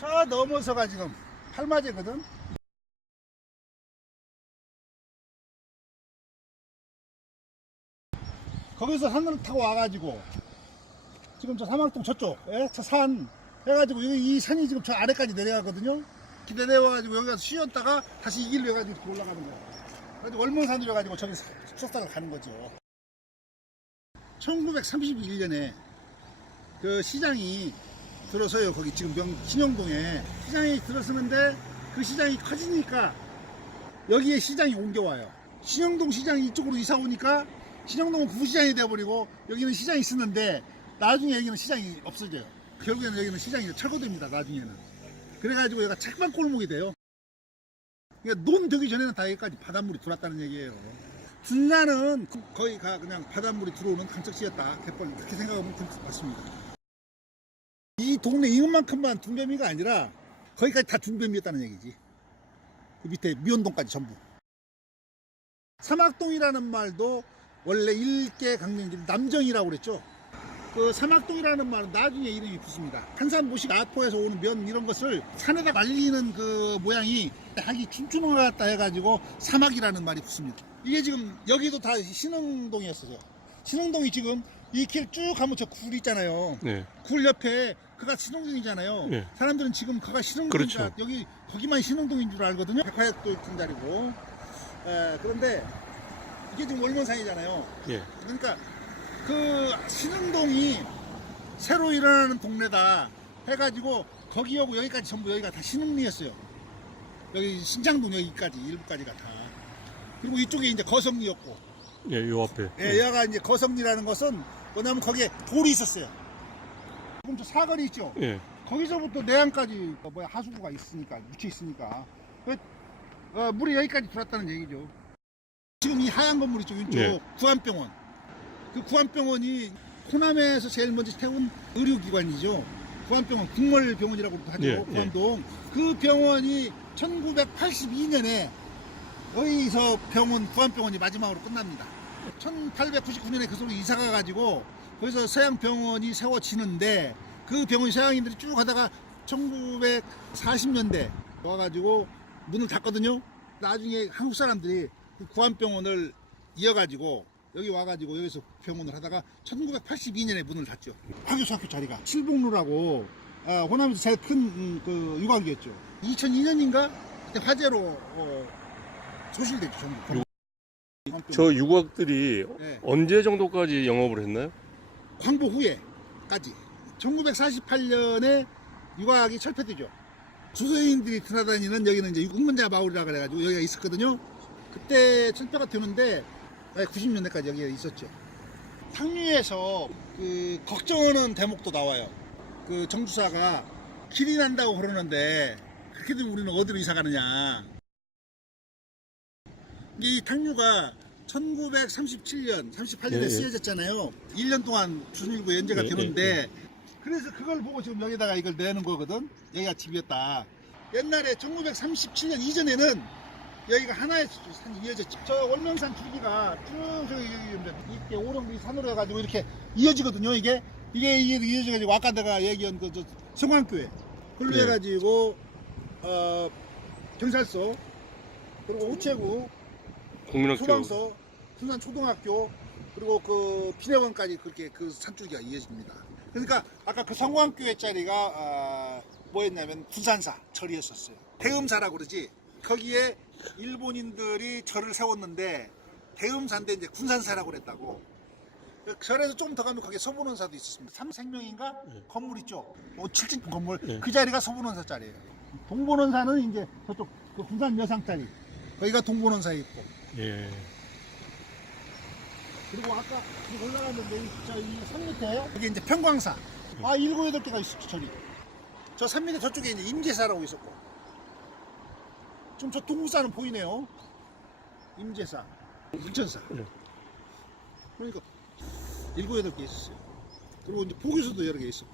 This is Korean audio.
저 넘어서가 지금 팔마제거든. 거기서 산을 타고 와가지고 지금 저 사막동 저쪽, 예? 저산 해가지고 여기 이 산이 지금 저 아래까지 내려가거든요. 내려와가지고 여기 가서 쉬었다가 다시 이 길로 해가지고 올라가는 거예요. 그래가지고 월문산으로 해가지고 저기 숙사를 가는 거죠. 1931년에 그 시장이 들어서요. 거기 지금 명, 신영동에 시장이 들어서는데 그 시장이 커지니까 여기에 시장이 옮겨와요. 신영동 시장이 이쪽으로 이사 오니까 신영동은 부시장이 돼버리고 여기는 시장이 있었는데 나중에 여기는 시장이 없어져요. 결국에는 여기는 시장이 철거됩니다. 나중에는. 그래가지고 여기가 책방 골목이 돼요. 그러니까 논 되기 전에는 다 여기까지 바닷물이 들어왔다는 얘기예요. 군산은 그- 거기가 그냥 바닷물이 들어오는 간척지였다. 갯벌 그렇게 생각하면 될것 같습니다. 이 동네 이것만큼만 둔뱀이가 아니라 거기까지 다 둔뱀이었다는 얘기지. 그 밑에 미원동까지 전부. 사막동이라는 말도 원래 일개 강명기 남정이라고 그랬죠. 그 사막동이라는 말은 나중에 이름이 붙습니다. 한산 모식 아포에서 오는 면 이런 것을 산에다 말리는 그 모양이 하기 춤추는 것 같다 해가지고 사막이라는 말이 붙습니다. 이게 지금 여기도 다 신흥동이었어요. 신흥동이 지금 이 길 쭉 가면 저 굴 있잖아요. 네. 굴 옆에 그가 신흥동이잖아요. 네. 사람들은 지금 그가 신흥동이니까 그렇죠. 여기 거기만 신흥동인 줄 알거든요. 백화역도 있던 자리고. 에, 그런데 이게 지금 월면산이잖아요. 예. 그러니까 그 신흥동이 새로 일어나는 동네다 해가지고 거기하고 여기까지 전부 여기가 다 신흥리였어요. 여기 신장동 여기까지 일부까지가 다. 그리고 이쪽에 이제 거성리였고, 예, 요 앞에. 예, 여기가 이제 거성리라는 것은 뭐냐면 거기에 돌이 있었어요. 지금 저 사거리 있죠. 예. 거기서부터 내양까지 어, 뭐야 하수구가 있으니까 묻혀 있으니까 그, 어, 물이 여기까지 들어왔다는 얘기죠. 지금 이 하얀 건물 있죠 왼쪽 네. 구안병원. 그 구안병원이 호남에서 제일 먼저 태운 의료기관이죠. 구안병원 국물병원이라고도 하죠. 예, 예. 구암동. 그 병원이 1982년에 여기서 병원 구안병원이 마지막으로 끝납니다. 1899년에 그 소리 이사가 가지고 거기서 서양병원이 세워지는데 그 병원 서양인들이 쭉 가다가 1940년대 와가지고 문을 닫거든요. 나중에 한국 사람들이 그 구안병원을 이어가지고 여기 와가지고 여기서 병원을 하다가 1982년에 문을 닫죠. 화교수학교 자리가 칠봉루라고 아, 호남에서 제일 큰그 유관기였죠. 2002년인가 그때 화재로 어, 소실됐죠 전부. 저 유곽들이 네. 언제 정도까지 영업을 했나요? 광보 후에까지 1948년에 유곽이 철폐되죠. 주소인들이 드나다니는 여기는 이제 육문자 마을이라 그래가지고 여기가 있었거든요. 그때 철폐가 되는데 90년대까지 여기가 있었죠. 탕류에서 그 걱정하는 대목도 나와요. 그 정주사가 길이 난다고 그러는데 그렇게 되면 우리는 어디로 이사 가느냐. 이 탕류가 1937년, 38년에 예, 예. 쓰여졌잖아요. 1년 동안 준일부 연재가 예, 되는데 그래서 그걸 보고 지금 여기다가 이걸 내는 거거든. 여기가 집이었다. 옛날에 1937년 이전에는 여기가 하나의 산이 이어졌죠. 저 월명산 줄기가 쭉 이렇게 오렁이 산으로 해가지고 이렇게 이어지거든요. 이게 이게 이게 이어져가지고 아까 내가 얘기한 그저 성황교회 그걸로 네. 해가지고 어 경찰서 그리고 우체국 국민학교. 소방서, 순산 초등학교, 그리고 그 비례원까지 그렇게 그 산줄기가 이어집니다. 그러니까 아까 그 성광교회 자리가 아, 뭐였냐면 군산사 절이었었어요. 대음사라고 그러지. 거기에 일본인들이 절을 세웠는데 대음사인데 이제 군산사라고 그랬다고. 그 절에서 조금 더 가면 거기에 서문원사도 있었습니다. 삼생명인가 네. 건물 있죠. 뭐 7층 건물 네. 그 자리가 서문원사 자리예요. 동본원사는 이제 저쪽 그 군산 여상 자리. 거기가 동본원사에 있고. 예. 그리고 아까 여기 올라갔는데 저이산 밑에 여기 이제 평광사. 아 일곱 여덟 개가 있었죠 저기. 저산 밑에 저쪽에 이제 임제사라고 있었고. 좀 저 동구사는 보이네요. 임제사. 인천사. 네. 그러니까 일곱 여덟 개 있었어요. 그리고 이제 포교수도 여러 개 있었고